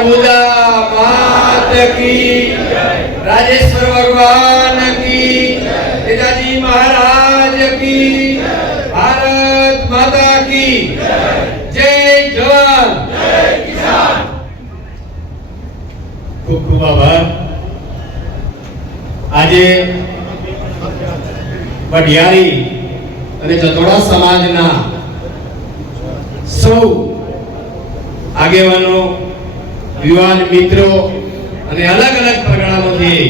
नर्मदा मात की, राजेश्वर भगवान की, पिताजी महाराज की, भारत माता की जय जवान जय किसान। खूब खूब आभार। આજે વઢિયારી અને જતોડા સમાજના સૌ આગેવાનો, યુવાન મિત્રો અને અલગ અલગ પરગણામાંથી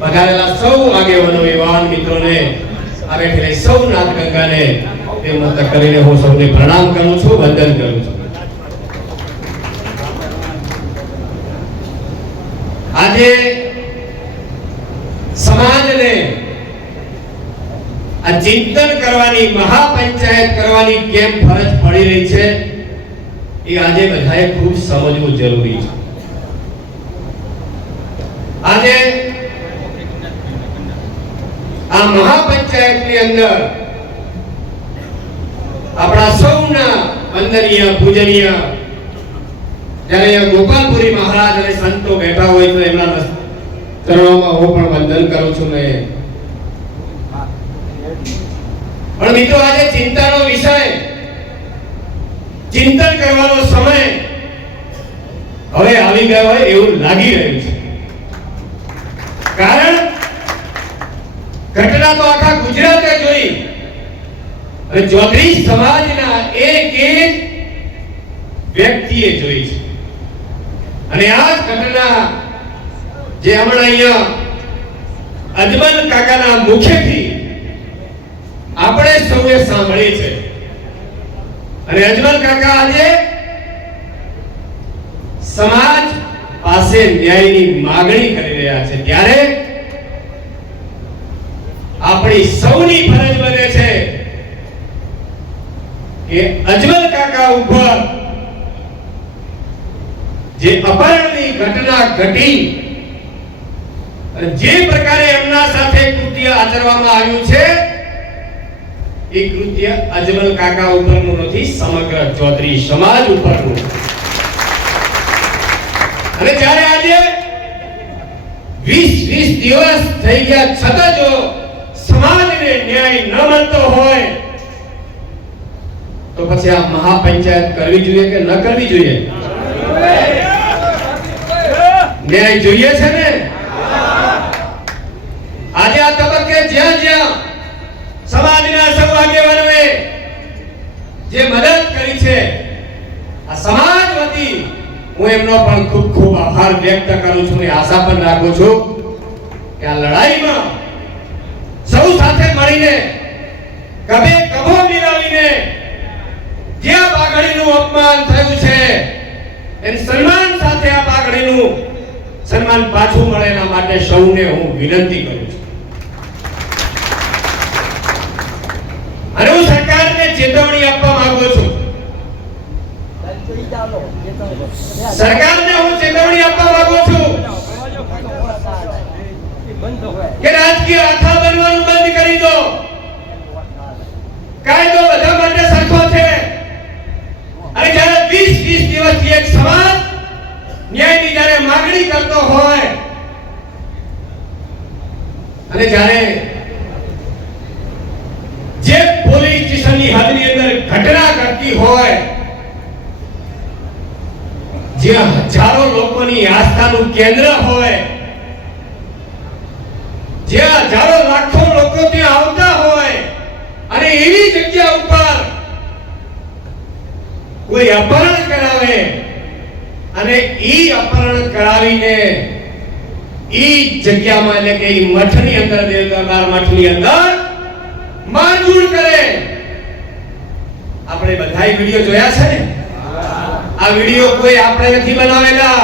પધારેલા સૌ આગેવાનો, યુવાન મિત્રોને આ બેઠેલી સૌ નાથગંગાને તે મસ્તક કરીને હું સૌને પ્રણામ કરું છું, વંદન કરું છું। આજે સમાજને આ ચિંતન કરવાની, મહાપંચાયત કરવાની કેમ ફરજ પડી રહી છે એ આજે બધાએ ખૂબ સમજવું જરૂરી છે। આજે આ મહાપંચાયતની અંદર આપણા સૌના વંદનીય પૂજનીય જ્યારે ગોપાલપુરી મહારાજ અને સંતો બેઠા હોય તો એમના ચરણોમાં હું પણ વંદન કરું છું। પણ મિત્રો આજે ચિંતાનો વિષય, ચિંતન કરવાનો સમય હવે આવી ગયો હોય એવું લાગી રહ્યું છે। કારણ ઘટના તો આખા ગુજરાતે જોઈ અને ચૌધરી સમાજના એક એક વ્યક્તિએ જોઈ છે। અને આ ઘટના જે હમણાં અહીંયા અજમલ કાકાના મુખેથી આપણે સૌએ સાંભળી છે અને અજમલ કાકા આજે સમાજ પાસે ન્યાયની માંગણી કરી રહ્યા છે, ત્યારે આપણી સૌની ફરજ બને છે કે અજમલ કાકા ઉપર જે અપહરણની ઘટના ઘટી, જે પ્રકારે એમના સાથે કૃત્ય આચરવામાં આવ્યું છે એ કૃત્ય અજમલ કાકા ઉપરનું નથી, સમગ્ર ચૌધરી સમાજ ઉપરનું। અને જ્યારે આજે 20 દિવસ થઈ ગયા છતાં જો સમાજને ન્યાય ન મળતો હોય તો પછી આ મહાપંચાયત કરવી જોઈએ કે ન કરવી જોઈએ? ન્યાય જોઈએ છે ને? આજે આ તબક્કે જ્યાં જ્યાં સમાજના સૌ આગેવાનોએ જે મદદ કરી છે, આ સમાજ વતી હું એમનો પણ ખૂબ ખૂબ આભાર વ્યક્ત કરું છું અને આશા પણ રાખું છું કે આ લડાઈમાં સૌ સાથે મળીને કભે કભો મિલાવીને જે આ પાઘડીનું અપમાન થયું છે એ સન્માન સાથે આ પાઘડીનું સન્માન પાછું મળે એના માટે સૌને હું વિનંતી કરું છું। અને હું સરકારને ચેતવણી આપવા માંગુ છું, સરકારને હું ચેતવણી આપવા માંગુ છું કે રાજકીય આખા બનવાનું બંધ કરી દો। કાયદો બધા માટે સરખો છે અને જ્યારે 20 દિવસથી એક સમાજ ન્યાયની જ્યારે માંગણી કરતો હોય અને જ્યારે જે પોલીસ સ્ટેશનની હદની અંદર ઘટના ઘટતી હોય, જે હજારો લોકોની આસ્થાનું કેન્દ્ર હોય, જે હજારો લાખો લોકો ત્યાં આવતા હોય અને એવી જગ્યા ઉપર કોઈ અપહરણ કરાવે અને ઈ અપહરણ કરાવીને ઈ જગ્યામાં એટલે કે ઈ મઠની અંદર, દેવદરબાર મઠની અંદર મારઝૂડ કરે। આપણે બધાય વિડિયો જોયા છે ને? આ વિડિયો કોઈ આપણે નથી બનાવેલા,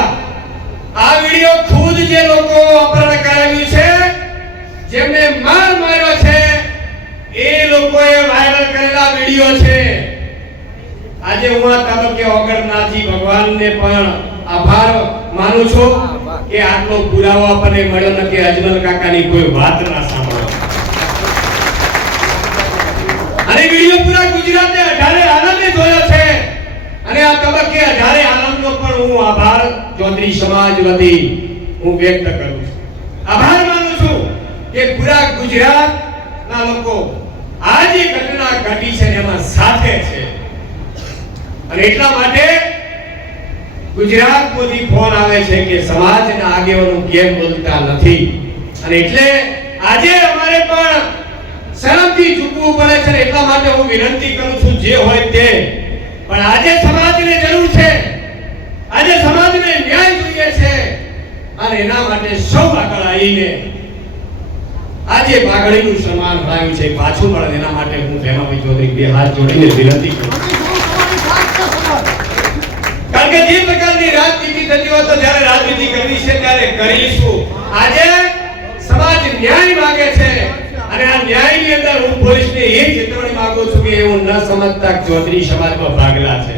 આ વિડિયો ખુદ જે લોકો અપહરણ કરાવ્યું છે, જેમને માર માર્યો છે, એ લોકોએ વાયરલ કરેલા વિડિયો છે। આજે હું આ તબક્કે ઓગણનાથજી ભગવાનને પણ આભાર માનું છું કે આટલો પુરાવો આપણને મળ્યો ન કે અજમલ કાકાની કોઈ વાત ના સાંભળો। અને વિડિયો પૂરા ગુજરાતે 18 આલમે જોયો છે અને આ તબક્કે 18 આલમનો પણ હું આભાર ચૌધરી સમાજ વતી હું વ્યક્ત કરું છું. આભાર માનું છું કે પૂરા ગુજરાતના લોકો આ જે ઘટના ઘટી છે એમાં સાથે છે અને એટલા માટે ગુજરાતમાંથી ફોન આવે છે કે સમાજના આગેવાનો કેમ બોલતા નથી અને એટલે આજે અમારે પણ શરમથી ઝૂકવું પડે છે. એટલા માટે હું વિનંતી કરું છું જે હોય તે, પણ આજે સમાજને જરૂર છે, આજે સમાજને ન્યાય જોઈએ છે અને એના માટે સૌ આગળ આવીને આજે બાગડીનું સન્માન થયું છે પાછું મળે એના માટે હું ભેમાભાઈ ચૌધરી બે હાથ જોડીને વિનંતી કરું. કારણ કે જે પ્રકારની રાજનીતિ થતી હોય તો જ્યારે રાજનીતિ કરવી છે ત્યારે કરીશું. આજે સમાજ ન્યાય માંગે છે અને આ ન્યાયની અંદર હું પોલીસને એ ચેતવણી માંગુ છું કે એવું ન સમજતા ચૌધરી સમાજમાં ભાગલા છે.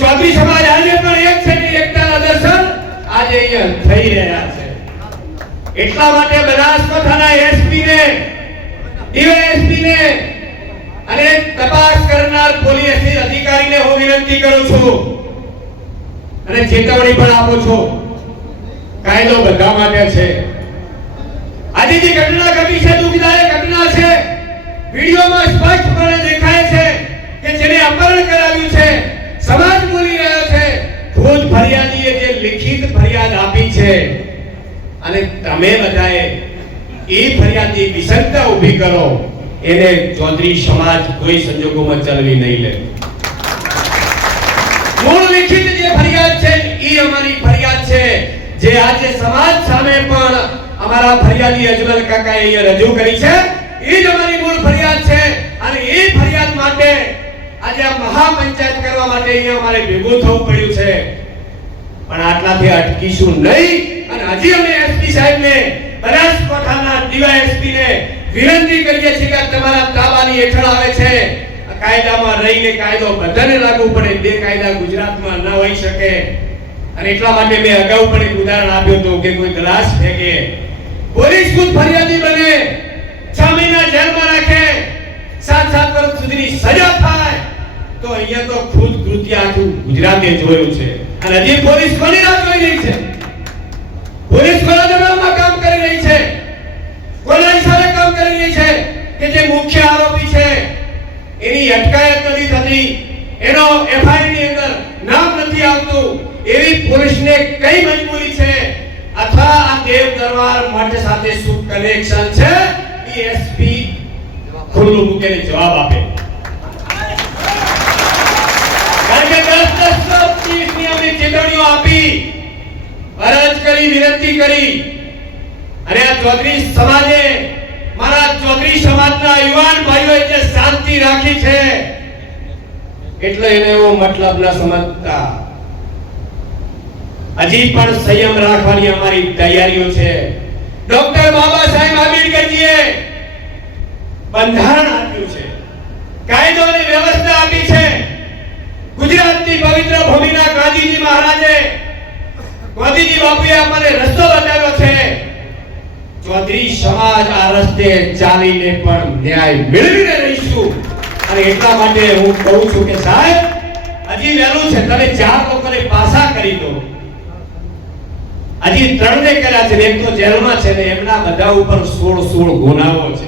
ચૌધરી સમાજ આજે પણ એક છે ને એકતાના દર્શન આજે અહીંયા થઈ રહ્યા છે. એટલા માટે બનાસકાંઠાના એસપી ને ડીવાયએસપી ને અને તપાસ કરનાર પોલીસ અધિકારીને હું વિનંતી કરું છું અને ચેતવણી પણ આપું છું. કાયદો બધા માટે છે. આજે જે ઘટના ઘટી છે દુઃખદાયક ઘટના છે. વિડિયોમાં સ્પષ્ટપણે દેખાય છે કે જેને અપહરણ કરાવ્યું છે સમાજ બોલી રહ્યો છે. ખુદ ફરિયાદીએ જે લિખિત ફરિયાદ આપી છે અને તમે બધાએ એ ફરિયાદની વિસંગતતા ઊભી કરો એને ચૌધરી સમાજ કોઈ સંજોગોમાં ચલવી નહીં લે. મૂળ લિખિત જે ફરિયાદ છે એ અમારી ફરિયાદ છે જે આજે સમાજ સામે પણ અમારા ફરિયાદી અજમલ કાકાએ અહીંયા રજૂ કરી છે. એ જ અમારી મૂળ ફરિયાદ છે અને એ ફરિયાદ માટે આજે આ મહાપંચાયત કરવા માટે અહીંયા અમારે ભેગું થવું પડ્યું છે. પણ આટલાથી અટકીશું નહીં અને હજી અમે એસપી સાહેબને બનાસકાંઠાના ડીવાયએસપી ને વિનંતી કરીએ છીએ કે તમારા તાબાની હેઠળ આવે છે. કાયદામાં રહીને કાયદો બધાને લાગુ પડે. બે કાયદા ગુજરાતમાં ન હોઈ શકે અને એટલા માટે મેં અગાઉ પણ એક ઉદાહરણ આપ્યું હતું કે કોઈ ગ્લાસ ફેંકે, પોલીસ ખુદ ફરિયાદી બને, 6 મહિના જેલમાં રાખે, 7 વર્ષ સુધીની સજા થાય તો અહીંયા તો ખુદ કૃત્ય આખું ગુજરાતે જોયું છે અને હજી પોલીસ કોની રાહ જોઈ રહી છે? પોલીસ કોના દબાવમાં કામ કરી રહી છે? કોના ઈશારે કામ કરી રહી છે કે જે મુખ્ય આરોપી છે એની અટકાયત નથી થતી, એનો એફઆઈઆર ની અંદર નામ નથી આવતું? એવી પોલીસને કઈ મજબૂરી છે અથવા આ દેવ દરબાર મઠ સાથે શું કનેક્શન છે? એસપી ખુલ્લું મૂકીને જવાબ આપે. કારણ કે 10 ની અમે ચેતવણીઓ આપી, અરજ કરી, વિનંતી કરી અને આ ચૌધરી સમાજે, મારા ચૌધરી સમાજના યુવાન ભાઈઓએ જે શાંતિ રાખી છે એટલે એને એવો મતલબ ન સમજતા. હજી પણ સંયમ રાખવાની અમારી તૈયારીઓ છે. ડોક્ટર બાબા સાહેબ આંબેડકરજીએ બંધારણ આપ્યું છે, કાયદો અને વ્યવસ્થા આપી છે. ગુજરાતની પવિત્ર ભૂમિના ગાંધીજી મહારાજે, ગાંધીજી બાપુએ આપણને રસ્તો બતાવ્યો છે. ચૌધરી સમાજ આ રસ્તે ચાલીને પણ ન્યાય મેળવીને રહીશું અને એટલા માટે હું કહું છું કે સાહેબ હજી વહેલું છે. તમે 4 લોકોને પાસા કરી દો. હજી 3 ને કર્યા છે, એક તો જેલમાં છે ને એમના બધા ઉપર 16 ગુનાઓ છે.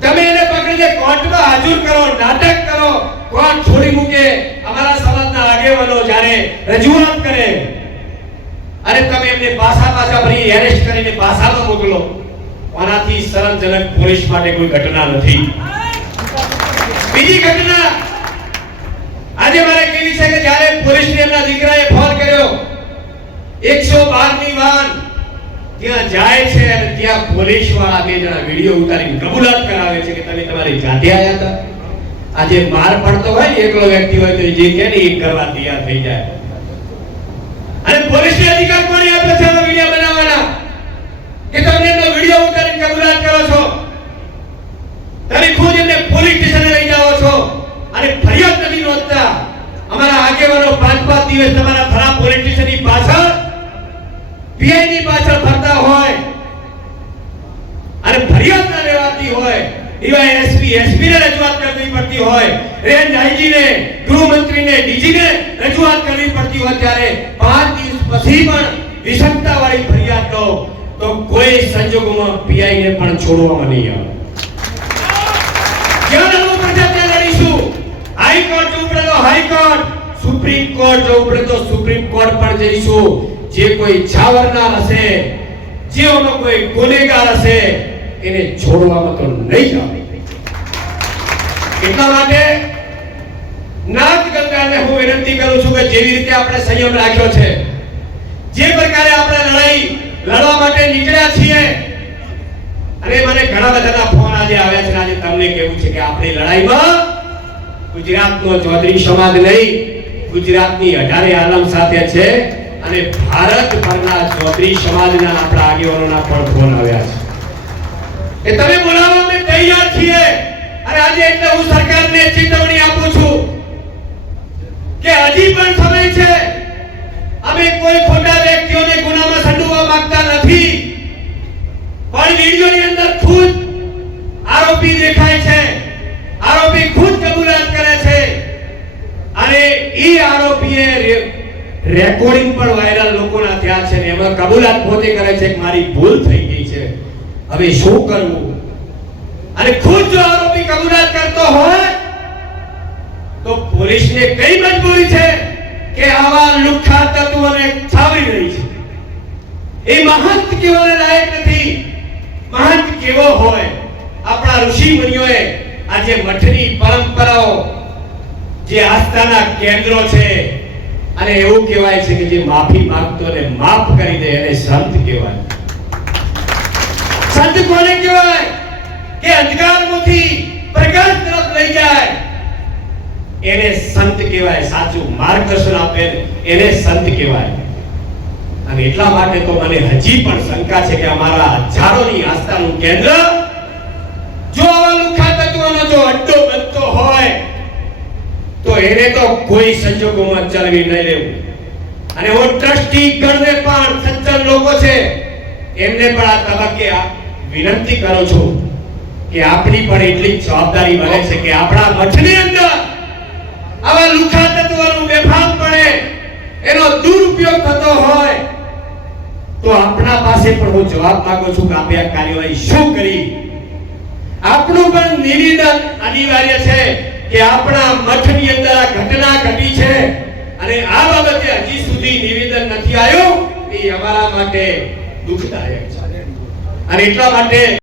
તમે એને પકડીને કોર્ટમાં હાજર કરો, નાટક કરો, કોર્ટ છોડી મૂકે. અમારા સમાજના આગેવાનો જ્યારે રજૂઆત કરે અરે તમે એમને પાછા ફરી એરેસ્ટ કરીને પાછામાં મોકલો. આનાથી શરમજનક પોલીસ માટે કોઈ ઘટના નથી. બીજી ઘટના આજે મારે કેવી છે કે જ્યારે પોલીસને એમના દીકરાએ ફોન કર્યો, 112 ની વાન ત્યાં જાય છે અને ત્યાં પોલીસ વાળા 2 જણા વિડિયો ઉતારીને કબૂલાત કરાવે છે કે તમે તમારી જાતે આયા હતા. આજે માર પડતો હોય ને એકલો વ્યક્તિ હોય તો જે કે ને એ કરવા તૈયાર થઈ જાય. અને પોલીસને અધિકાર કોણે આપ્યો છે વિડિયો બનાવવાના કે તમે એનો વિડિયો ઉતારીને કબૂલાત કરો છો? તમે ખુદ એમને પોલીસ સ્ટેશને લઈ જાઓ છો અને ફરિયાદ નથી નોંધતા. અમારા આગેવાનો 5-5 દિવસ તમારા ખરાબ પોલીસ સ્ટેશનની પાછળ, પીઆઈ ની પાછળ ફરતા હોય અને ફરિયાદ ન લેવાતી હોય, ડીવાયએસપી એસપી ને રજૂઆત કરવી પડતી હોય, રેન્જ આઈજી ને, ગૃહમંત્રી ને, ડીજી ને રજૂઆત કરવી પડતી હોય ત્યારે 5 દિવસ હજી પણ વિષમતા વાળી ફરિયાદ લો તો કોઈ સંજોગોમાં પીઆઈ ને પણ છોડવામાં નહીં આવે. જ્યાં લડવું પડશે ત્યાં લડીશું. હાઈકોર્ટ જવું પડે તો હાઈકોર્ટ, સુપ્રીમ કોર્ટ જવું પડે તો સુપ્રીમ કોર્ટ પણ જઈશું. જે કોઈ છાવરનાર હશે, જેઓનો કોઈ ગુનેગાર હશે, એને છોડવામાં તો નહીં આવે. એટલા માટે નાથ ગંગાને હું વિનંતી કરું છું કે જેવી રીતે આપણે સંયમ રાખ્યો છે, જે પ્રકારે આપણે લડવા માટે નીકળ્યા છીએ, અને મને ઘણા બધાના ફોન આજે આવ્યા છે, આજે તમને કહેવું છે કે આપણી લડાઈમાં ગુજરાતનો ચૌધરી સમાજ નહીં, ગુજરાતની 18 આલમ સાથે છે, અને ભારતભરના ચૌધરી સમાજના આપણા આગેવાનોના પણ ફોન આવ્યા છે કે તમે બોલાવો, અમે તૈયાર છીએ. અને આજે એટલે હું સરકારને ચેતવણી આપું છું કે હજી પણ સમય છે. અમે કોઈ ખોટા વ્યક્તિઓને ગુનામાં સંડોવવા માંગતા નથી, પણ વિડિયોની અંદર ખુદ આરોપી દેખાય છે, આરોપી ખુદ કબૂલાત કરે છે, અને એ આરોપીએ રેકોર્ડિંગ પણ વાયરલ લોકોના થયા છે, ને એમાં કબૂલાત પોતે કરે છે કે મારી ભૂલ થઈ ગઈ છે, હવે શું કરવું. અને ખુદ જો આરોપી કબૂલાત કરતો હોય તો પોલીસને કઈ મજબૂરી છે કે આવા લુખ્ખા તત્વોને છાવરી રહી છે. એ મહંત કેવાને લાયક નથી. મહંત કેવો હોય? આપણા ઋષિ મુનિઓએ આજે મઠની પરંપરાઓ, જે આસ્થાના કેન્દ્રો છે, અને એવું કહેવાય છે કે જે માફી માંગતો ને માફ કરી દે એને સંત કહેવાય. સંત કોને કહેવાય? કે અંધકારમાંથી પ્રકાશ તરફ લઈ જાય, એને સંત કહેવાય. સાચું માર્ગદર્શન આપે એને સંત કહેવાય. અને એટલા માટે તો મને હજી પણ શંકા છે કે અમારા હજારોની આસ્થાનું કેન્દ્ર જો આવા લુખ્ખા તત્વોનો જો અડ્ડો બનતો હોય તો એને તો કોઈ સંજોગોમાં ચલવી નહીં લેવું. અને હું ટ્રસ્ટી ગણને પણ સજ્જન લોકો છે એમને પણ આ તબક્કે વિનંતી કરું છું કે આપણી પણ એટલી જવાબદારી બને છે કે આપણા મઠની અંદર આવા લુખ્ખા તત્વોનું બેફામપણે એનો દુરુપયોગ થતો હોય તો આપણા પાસે પણ હું જવાબ માંગુ છું કે આપણે આ કાર્યવાહી શું કરી. આપણું પણ નિવેદન અનિવાર્ય છે કે આપણા મઠની અંદર આ ઘટના ઘટી છે, અને આ બાબતે હજી સુધી નિવેદન નથી આવ્યું, એ અમારા માટે દુઃખદાયક છે. અને એટલા માટે